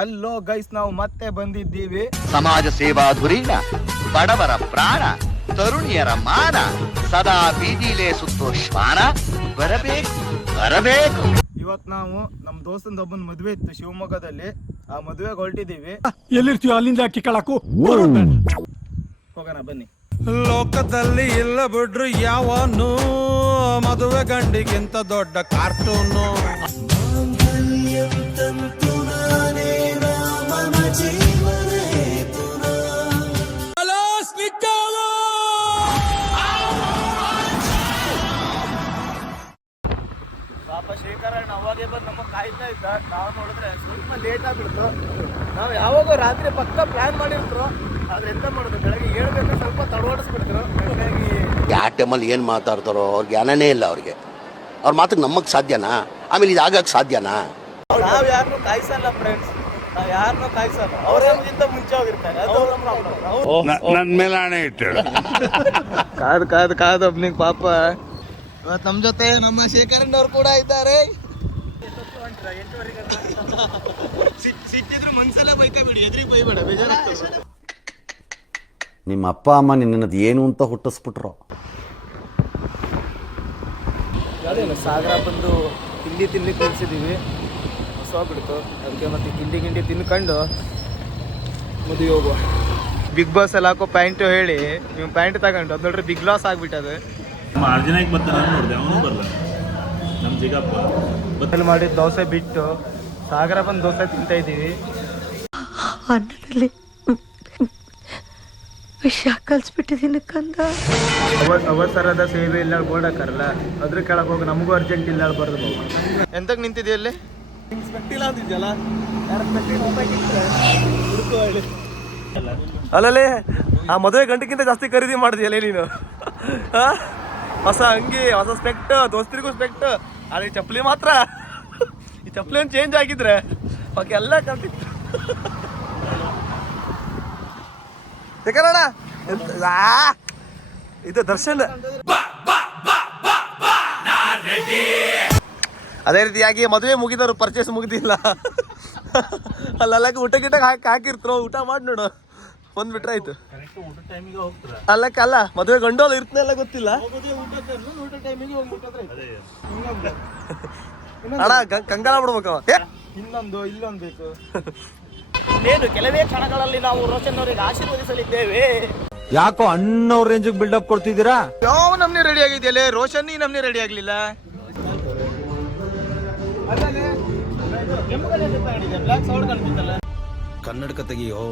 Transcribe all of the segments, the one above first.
ಅಲ್ಲೋ ಗೈಸ್ ನಾವು ಮತ್ತೆ ಬಂದಿದ್ದೀವಿ. ಸಮಾಜ ಸೇವಾ ಧುರೀಣ, ಬಡವರ ಪ್ರಾಣ, ತರುಣಿಯರ ಮಾನ, ಸದಾ ಬೀದಿಲೇ ಸುತ್ತೋ ಶ್ವಾನ, ಬರಬೇಕು ಬರಬೇಕು. ಇವತ್ತು ನಾವು ನಮ್ಮ ದೋಸ್ತಂದ ಒಬ್ಬನ ಮದುವೆ ಇತ್ತು ಶಿವಮೊಗ್ಗದಲ್ಲಿ. ಆ ಮದುವೆಗೆ ಹೊರಟಿದ್ದೀವಿ. ಎಲ್ಲಿರ್ತೀವಿ ಅಲ್ಲಿಂದ ಕಿಕ್ಕಳಕು ಹೋಗೋಣ ಬನ್ನಿ. ಲೋಕದಲ್ಲಿ ಇಲ್ಲ ಬಿಡ್ರು ಯಾವನು ಮದುವೆ ಗಂಡಿಗಿಂತ ದೊಡ್ಡ ಕಾರ್ಟೂನು. ಪಾಪ ಶೇಖರಣ್ಣ ಅವಾಗೇ ಬಂದು ನಮಗೆ ಕಾಯ್ತಾ ಇದ್ದ. ನಾವು ನೋಡಿದ್ರೆ ಸ್ವಲ್ಪ ಲೇಟ್ ಆಗ್ಬಿಡ್ತು. ನಾವು ಯಾವಾಗ ರಾತ್ರಿ ಪಕ್ಕ ಪ್ಲಾನ್ ಮಾಡಿರ್ತರು, ಆದ್ರೆ ಎಂತ ಮಾಡೋದು, ಬೆಳಗ್ಗೆ ಹೇಳ್ಬೇಕು ಸ್ವಲ್ಪ ತಡವಡಿಸ್ಬಿಡ್ತರು. ಹಾಗಾಗಿ ಯಾವ ಟೈಮಲ್ಲಿ ಏನು ಮಾತಾಡ್ತಾರೋ ಅವ್ರಿಗೆ ಜ್ಞಾನನೇ ಇಲ್ಲ. ಅವ್ರಿಗೆ ಅವ್ರ ಮಾತಿಗೆ ನಮಗೆ ಸಾಧ್ಯನಾ? ಆಮೇಲೆ ಇದು ಆಗಕ್ಕೆ ಸಾಧ್ಯನಾ? ನಾವು ಯಾರನ್ನೂ ಕಾಯಿಸಲ್ಲ ಫ್ರೆಂಡ್ಸ್, ನಾವು ಯಾರನ್ನೂ ಕಾಯಿಸಲ್ಲ. ಅವ್ರು ನಮಗಿಂತ ಮುಂಚೆ ಹೋಗಿರ್ತಾರೆ. ಅದು ನನ್ನ ಮೇಲೆ ಹಣೆ ಇಟ್ಟು ಕಾದು ಒಬ್ನಿಗೆ ಪಾಪ. ಇವತ್ತು ನಮ್ಮ ಜೊತೆ ನಮ್ಮ ಶೇಖರಣ್ಣ ಅವ್ರು ಕೂಡ ಇದ್ದಾರೆ. ಸಿಟ್ಟಿದ್ರು ಮನ್ಸಲ್ಲ ಬೈಕಬೇಡಿ, ಎದುರಿಗೆ ಬೈಬೇಡ, ಬೇಜಾರಾಗ್ತದೆ. ನಿಮ್ಮ ಅಪ್ಪ ಅಮ್ಮ ನಿನ್ನದು ಏನು ಅಂತ ಹುಟ್ಟಿಸ್ಬಿಟ್ರು. ಅದೇನು ಸಾಗರ ಬಂದು ತಿಂಡಿ ತಿನ್ಲಿಕ್ಕೆ ನಿಲ್ಸಿದ್ದೀವಿ, ಹೊಸ ಬಿಡ್ತು. ಅದಕ್ಕೆ ಮತ್ತೆ ತಿಂಡಿ ತಿನ್ಕೊಂಡು ಮದುವೆ ಹೋಗುವ. ಬಿಗ್ ಬಾಸ್ ಅಲ್ಲಿ ಹಾಕೋ ಪ್ಯಾಂಟು ಹೇಳಿ ನೀವು ಪ್ಯಾಂಟ್ ತಗೊಂಡು ಅದು ನೋಡ್ರಿ ಬಿಗ್ ಲಾಸ್ ಆಗ್ಬಿಟ್ಟದು. ಅರ್ಜುನಾಗಿ ಬರ್ತಾನೆ ನೋಡಿದೆ, ಅವನು ಬರಲ್ಲ. ನಮ್ಮ ಜಿಗಪ್ಪ ಬತ್ತಲ್ ಮಾಡಿದ ದೋಸೆ ಬಿಟ್ಟು ಸಾಗರ ಬಂದು ದೋಸೆ ತಿಂತಾ ಇದ್ದೀವಿ. ಅನ್ನದಲ್ಲಿ ವಿಷ ಕಲ್ಸ್ಬಿಟ್ಟಿದ್ದೀನಿ ಕಂದ. ಅವಸರದ ಸೇವೆ ಇಲ್ಲ ಬೋರ್ಡ್ ಹಾಕಾರಲ್ಲ, ಅದ್ರ ಕೆಳಗೆ ಹೋಗಿ ನಮಗೂ ಅರ್ಜೆಂಟ್ ಇಲ್ಲ ಬರ್ದು. ಎಂತಕ್ಕೆ ನಿಂತಿದೆಯಲ್ಲಿ ಸ್ಪೆಕ್ಟಿಲ್ಲ ಅಂತಿದ್ಯಲ್ಲ, ಅಲ್ಲಲ್ಲಿ ಆ ಮದುವೆ ಗಂಟೆಗಿಂತ ಜಾಸ್ತಿ ಖರೀದಿ ಮಾಡಿದ್ಯಲ್ಲ ನೀನು. ಹೊಸ ಅಂಗಿ, ಹೊಸ ಸ್ಪೆಕ್ಟ್, ದೋಸ್ತಿರಿಗೂ ಸ್ಪೆಕ್ಟ್, ಆದರೆ ಚಪ್ಪಲಿ ಮಾತ್ರ ಈ ಚಪ್ಪಲಿ ಒಂದು ಚೇಂಜ್ ಆಗಿದ್ರೆ ಬಾಕಿ ಎಲ್ಲ ಕಲ್ತಿತ್ತು. ಇದು ದರ್ಶನ್. ಅದೇ ರೀತಿಯಾಗಿ ಮದುವೆ ಮುಗಿದವರು ಪರ್ಚೇಸ್ ಮುಗಿದಿಲ್ಲ. ಅಲ್ಲ ಊಟ ಹಾಕಿರ್ತರೋ, ಊಟ ಮಾಡಿ ನೋಡು, ಬಂದ್ಬಿಟ್ರೆ ಆಯ್ತು. ಅಲ್ಲ ಮದುವೆ ಗಂಡೋಲ್ಲ ಇರ್ತನೆಲ್ಲ ಗೊತ್ತಿಲ್ಲ ಅಣ್ಣ, ಕಂಗಾಲ ಬಿಡ್ಬೇಕವ. ಇಲ್ಲೊಂದು ಬೇಕು. ಇನ್ನೇನು ಕೆಲವೇ ಕ್ಷಣಗಳಲ್ಲಿ ನಾವು ರೋಷನ್ ಅವರಿಗೆ ಆಶೀರ್ವದಿಸಲಿದ್ದೇವೆ. ಯಾಕೋ ಅಣ್ಣವ್ರ ರೇಂಜಿಗೆ ಬಿಲ್ಡಪ್ ಕೊಡ್ತಿದ್ದೀರಾ? ಯಾವ ನಮ್ನಿ ರೆಡಿ ಆಗಿದೆಯಲ್ಲ, ರೋಷನ್ ನಮ್ನಿ ರೆಡಿ ಆಗ್ಲಿಲ್ಲ. ಕನ್ನಡಕ ತೆಗಿಯೋ.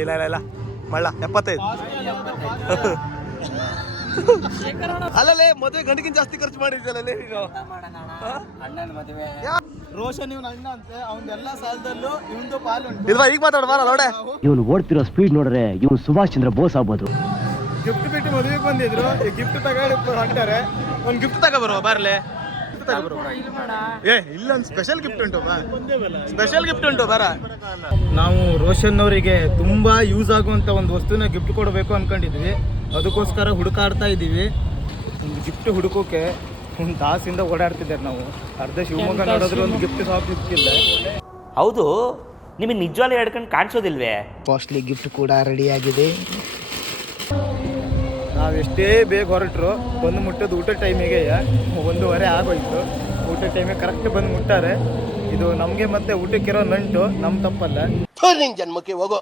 ಇಲ್ಲ ಮಳ್ಳ 75. ಅಲ್ಲೇ ಮದುವೆ ಗಂಡಿಗಿಂತ ಜಾಸ್ತಿ ಖರ್ಚು ಮಾಡಿದ್ಯಲ್ಲೇ ನೀನು. ರೋಷನ್ ಇವನ್ ಅಣ್ಣ ಅಂತೆ, ಅವನ್ನೆಲ್ಲ ಸಾಲದಲ್ಲೂ ಇವಂದು ಪಾಲು ಉಂಟು. ಈಗ ಮಾತಾಡ್ಬಾರ ನೋಡೆ. ಇವನು ಓಡ್ತಿರೋ ಸ್ಪೀಡ್ ನೋಡ್ರೆ ಇವನು ಸುಭಾಷ್ ಚಂದ್ರ ಬೋಸ್ ಆಗ್ಬೋದು. ಗಿಫ್ಟ್ ಬಿಟ್ಟು ಮದುವೆಗೆ ಬಂದಿದ್ರು, ಗಿಫ್ಟ್ ತಗೊಳ್ಳಿ ಹೊಂಟಾರೆ. ಒಂದು ಗಿಫ್ಟ್ ತಗೋಬರುವ ಬಾರ್ಲೆ. ಇಲ್ಲೊಂದು ಸ್ಪೆಷಲ್ ಗಿಫ್ಟ್ ಉಂಟು, ಸ್ಪೆಷಲ್ ಗಿಫ್ಟ್ ಉಂಟು ಬಾರ. ನಾವು ರೋಷನ್ ಅವರಿಗೆ ತುಂಬಾ ಯೂಸ್ ಆಗುವಂತ ಒಂದು ವಸ್ತುನ ಗಿಫ್ಟ್ ಕೊಡಬೇಕು ಅನ್ಕೊಂಡಿದ್ವಿ. ಅದಕ್ಕೋಸ್ಕರ ಹುಡುಕಾಡ್ತಾ ಇದ್ದೀವಿ. ಒಂದು ಗಿಫ್ಟ್ ಹುಡುಕೋಕೆ ಒಂದು ತಾಸಿಂದ ಓಡಾಡ್ತಿದ್ದಾರೆ ನಾವು. ಅರ್ಧ ಶಿವಮೊಗ್ಗ ನೋಡಿದ್ರೆ ಒಂದು ಗಿಫ್ಟ್ ಶಾಪ್ ಸಿಕ್ಕಿಲ್ಲ. ಹೌದು, ನಿಮಗೆ ನಿಜವಾಗ್ಲೂ ಹೇಳ್ಕೊಂಡು ಕಾಣಿಸೋದಿಲ್ವೇ? ಕಾಸ್ಟ್ಲಿ ಗಿಫ್ಟ್ ಕೂಡ ರೆಡಿ ಆಗಿದೆ. ನಾವೆಷ್ಟೇ ಬೇಗ ಹೊರಟರು ಬಂದು ಮುಟ್ಟೋದು ಊಟ ಟೈಮಿಗೆ 1:15 ಆಗೋಯ್ತು. ಊಟ ಟೈಮಿಗೆ ಕರೆಕ್ಟ್ ಬಂದು ಮುಟ್ಟಾರೆ. ಇದು ನಮಗೆ ಮತ್ತೆ ಊಟಕ್ಕಿರೋ ನಂಟು, ನಮ್ಮ ತಪ್ಪಲ್ಲ. ನಿನ್ ಜನ್ಮಕ್ಕೆ ಹೋಗೋ.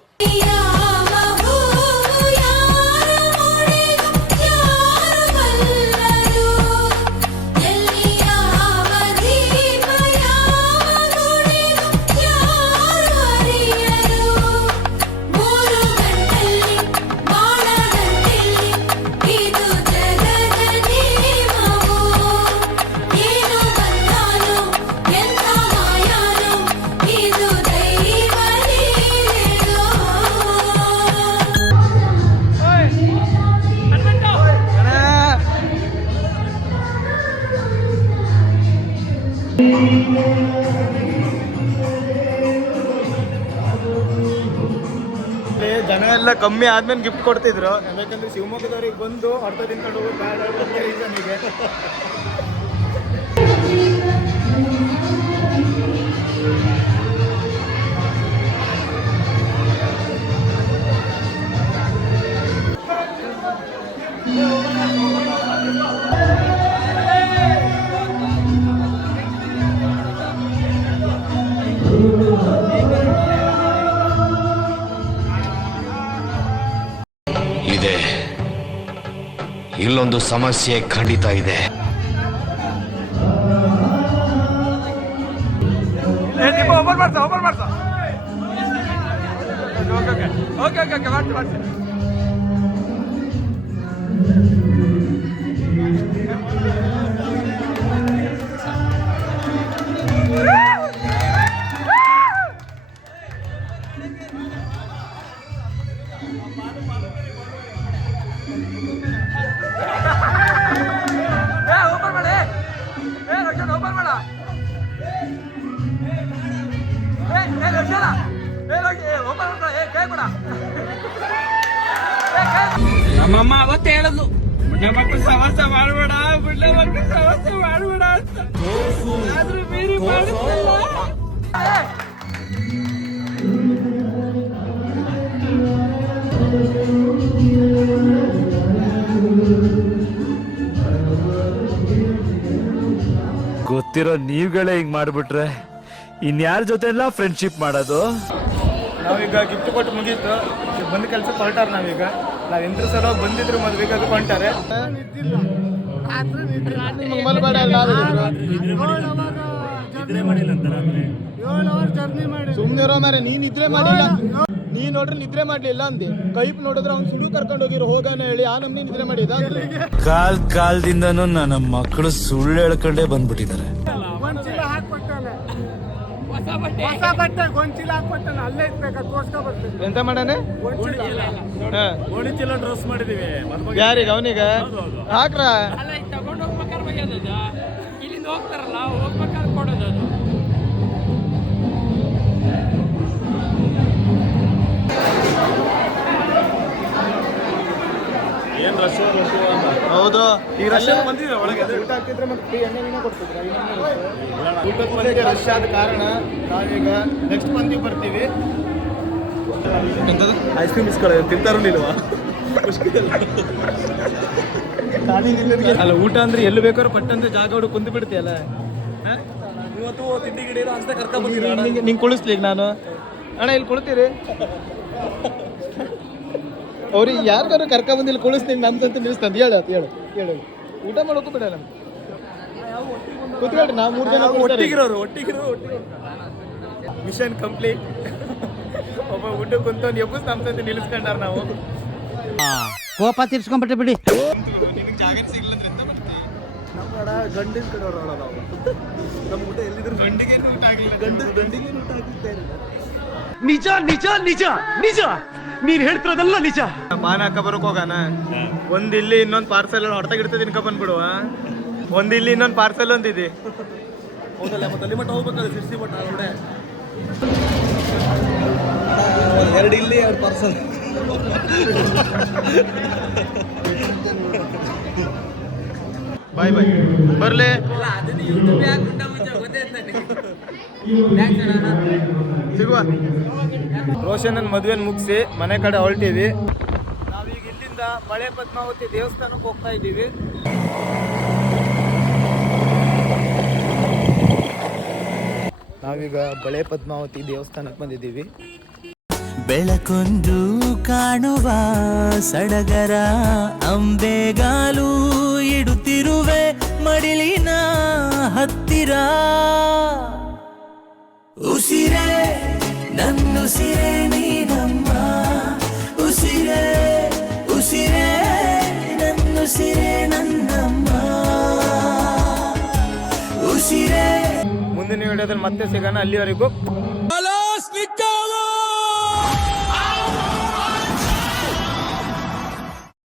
ಜನ ಎಲ್ಲ ಕಮ್ಮಿ ಆದ್ಮೇಲೆ ಗಿಫ್ಟ್ ಕೊಡ್ತಿದ್ರು. ಯಾಕಂದ್ರೆ ಶಿವಮೊಗ್ಗದವ್ರಿಗೆ ಬಂದು ಅರ್ಧ ತಿನ್ಕೊಂಡು ಹೋಗೋದು ಬೇಡ ಅನ್ನೋ ರೀಸನ್ನಿಗೆ. ಇಲ್ಲೊಂದು ಸಮಸ್ಯೆ ಖಂಡಿತ ಇದೆ. ನಮ್ಮಮ್ಮ ಅವತ್ತೇ ಹೇಳೋದು ಬುಡ್ಡೆ ಮಕ್ಕಳು ಸವಾಸ ಮಾಡಬೇಡ, ಬುಡ್ಡೆ ಮಕ್ಕಳು ಸವಾಸ ಮಾಡಬೇಡ ಅಂತ. ಆದ್ರೂ ಮೀರಿ ಮಾಡಿದ್ರಲ್ಲ. ಗೊತ್ತಿರೋ ನೀವುಗಳೇ ಹಿಂಗ್ ಮಾಡ್ಬಿಟ್ರೆ ಇನ್ಯಾರ ಜೊತೆ ಎಲ್ಲ ಫ್ರೆಂಡ್ಶಿಪ್ ಮಾಡೋದು? ನಾವೀಗ ಗಿಫ್ಟ್ ಕೊಟ್ಟು ಮುಗೀತು, ಬಂದ ಕೆಲಸ ಹೊರಟಾರ. ನಾವೀಗ ನಾವ್ ಎಂಟ್ರು ಸಲ ಬಂದಿದ್ರು ಮದ್ವೆಗೆ ಅದಕ್ಕೆ ಹೊಂಟಾರೆ. ಸುಮ್ನೆ ಇರೋ ಮಾರೆ, ನೀನ್ ನಿದ್ರೆ ಮಾಡಿಲ್ಲ. ನೀನ್ ನೋಡ್ರಿ ನಿದ್ರೆ ಮಾಡ್ಲಿಲ್ಲ ಅಂದೆ. ಕೈಪ್ ನೋಡಿದ್ರೆ ಅವ್ನು ಸುಳ್ಳು ಕರ್ಕೊಂಡು ಹೋಗಿರೋ ಹೋಗಾನ ಹೇಳಿ ಆ ನಮ್ನಿ ನಿದ್ರೆ ಮಾಡಿದ. ಕಾಲದಿಂದನೂ ನನ್ನ ಮಕ್ಕಳು ಸುಳ್ಳು ಹೇಳ್ಕೊಂಡೇ ಬಂದ್ಬಿಟ್ಟಿದ್ದಾರೆ. ಎಂತ ಮಾಡಾನೆ? ಡ್ರೆಸ್ ಮಾಡಿದೀವಿ ಯಾರಿಗೆ? ಅವನಿಗ ಹಾಕ್ರ. ಇಲ್ಲಿಂದ ಹೋಗ್ತಾರಲ್ಲ, ಹೋಗ್ಬೇಕಾದ್ರೆ ಕೊಡೋದು ಅದು. ಏನ್ ರಶ್ ಹೌದು, ಈಗ ರಶ್ ಬಂದಿದೆ ಒಳಗೆ. ಊಟ ಹಾಕಿದ್ರೆ ಮತ್ತೆ ಎಣ್ಣೆ ಕೊಡ್ತಿದ್ರ. ಊಟದ ಪಂದ್ಯ ರಶ್ ಆದ ಕಾರಣ ನಾವೀಗ ನೆಕ್ಸ್ಟ್ ಪಂದ್ಯಕ್ಕೆ ಬರ್ತೀವಿ. ಐಸ್ ಕ್ರೀಮ್ ಇಸ್ಕೊಳ್ಳ ತಿಂತಾರಲಿಲ್ವಾ? ಅಲ್ಲ, ಊಟ ಅಂದ್ರೆ ಎಲ್ಲಿ ಬೇಕಾದ್ರೂ ಪಟ್ಟಂದ್ರೆ ಜಾಗ ಹುಡುಗ ಕುಂತು ಬಿಡ್ತೀಯಲ್ಲ. ಇವತ್ತು ತಿಂಡಿ ಗಿಡ ಅಂತ ಕರ್ಕೊಂಡ್ ಬಂದಿದ್ದೀವಿ. ನಿಂಗೆ ಕುಳಿಸ್ಲಿಕ್ಕೆ ನಾನು ಅಣ್ಣ ಇಲ್ಲಿ ಕುಳಿತೀರಿ. ಅವ್ರಿಗೆ ಯಾರಿಗಾರು ಕರ್ಕೊಂಬಂದು ಇಲ್ಲಿ ಕುಳಿಸ್ತೀನಿ, ನಮ್ದಂತ ನಿಲ್ಲಿಸ್ತಂದು ಹೇಳು. ಹೇಳು ಊಟ ಮಾಡೋಕ್ಕೂ ಬಿಡಲ್ಲ. ಕೂತ್ಕೊಳ್ರಿ, ನಾವು 3 ಜನ ಒಟ್ಟಿಗಿರೋರು. Mission complete. ಒಬ್ಬ ಊಟ ಕುಂತವ್ನು ಎಬ್ಬಸ್ ನಮ್ದಂತ ನಿಲ್ಲಿಸ್ಕೊಂಡಾರ. ನಾವು ಕೋಪ ತೀರ್ಸ್ಕೊಂಡ್ಬಿಟ್ಟೆ ಬಿಡಿ. ಜಾಗ ಸಿಗ್ಲಿಲ್ಲ ಅಂದ್ರೆ ಎಂತ ಮಾಡ್ತೀವಿ? ನಮ್ಮ ಗಂಡಿನ ಕಡೆಯವ್ರು ನಾವು. ನಮ್ಮ ಊಟ ಎಲ್ಲಿದ್ರು ಗಂಡಿಗೆ ಊಟ ಆಗಿಲ್ಲ, ಗಂಡಿಗೆ ಊಟ ಆಗಿರ್ತಾ ಇಲ್ಲ. ನಿಜ ನಿಜ ನಿಜ ನಿಜ, ನೀನ್ ಹೇಳ್ತಿರೋದೆಲ್ಲ ನಿಜ. ಮಾನ ಹಾಕ ಬರೋಕ್ ಹೋಗಾನ. ಒಂದ್ ಇಲ್ಲಿ ಇನ್ನೊಂದ್ ಪಾರ್ಸೆಲ್ ಹೊರತಾಗಿರ್ತದೆ, ಇನ್ಕ ಬಂದ್ಬಿಡುವ. ಒಂದ್ ಇಲ್ಲಿ ಇನ್ನೊಂದ್ ಪಾರ್ಸೆಲ್ ಒಂದಿದೆ. ತಲೆ ಮಟ್ಟ ಹೋಗ್ಬೇಕಾದ್ರೆ ಸಿರ್ಸಿ ಮಟ್ಟ ನೋಡೆ 2 ಇಲ್ಲಿ 2 ಪಾರ್ಸೆಲ್. ಬಾಯ್ ಬರ್ಲೆ. ಸಿಗುವ. ರೋಷನ್ ಮದುವೆನ ಮುಗಿಸಿ ಮನೆ ಕಡೆ ಹೊರಟೀವಿ. ನಾವೀಗ ಇಲ್ಲಿಂದ ಮಳೆ ಪದ್ಮಾವತಿ ದೇವಸ್ಥಾನಕ್ಕೆ ಹೋಗ್ತಾ ಇದ್ದೀವಿ. ನಾವೀಗ ಬಳೆ ಪದ್ಮಾವತಿ ದೇವಸ್ಥಾನಕ್ಕೆ ಬಂದಿದ್ದೀವಿ. ಬೆಳಕೊಂದು ಕಾಣುವ ಸಡಗರ ಅಂಬೆಗಾಲು ಇಡುತ್ತಿರುವೆ ಮಡಿಲಿನ ಹತ್ತಿರ. ಉಸಿರೇ ನನ್ನುಸಿರೇ ನೀನಮ್ಮ, ಉಸಿರೇ ಉಸಿರೇ ನನ್ನುಸಿರೇ ನನ್ನಮ್ಮ, ಉಸಿರೇ. ಮುಂದಿನ ವಿಡಿಯೋದಲ್ಲಿ ಮತ್ತೆ ಸಿಗೋಣ. ಅಲ್ಲಿವರೆಗೂ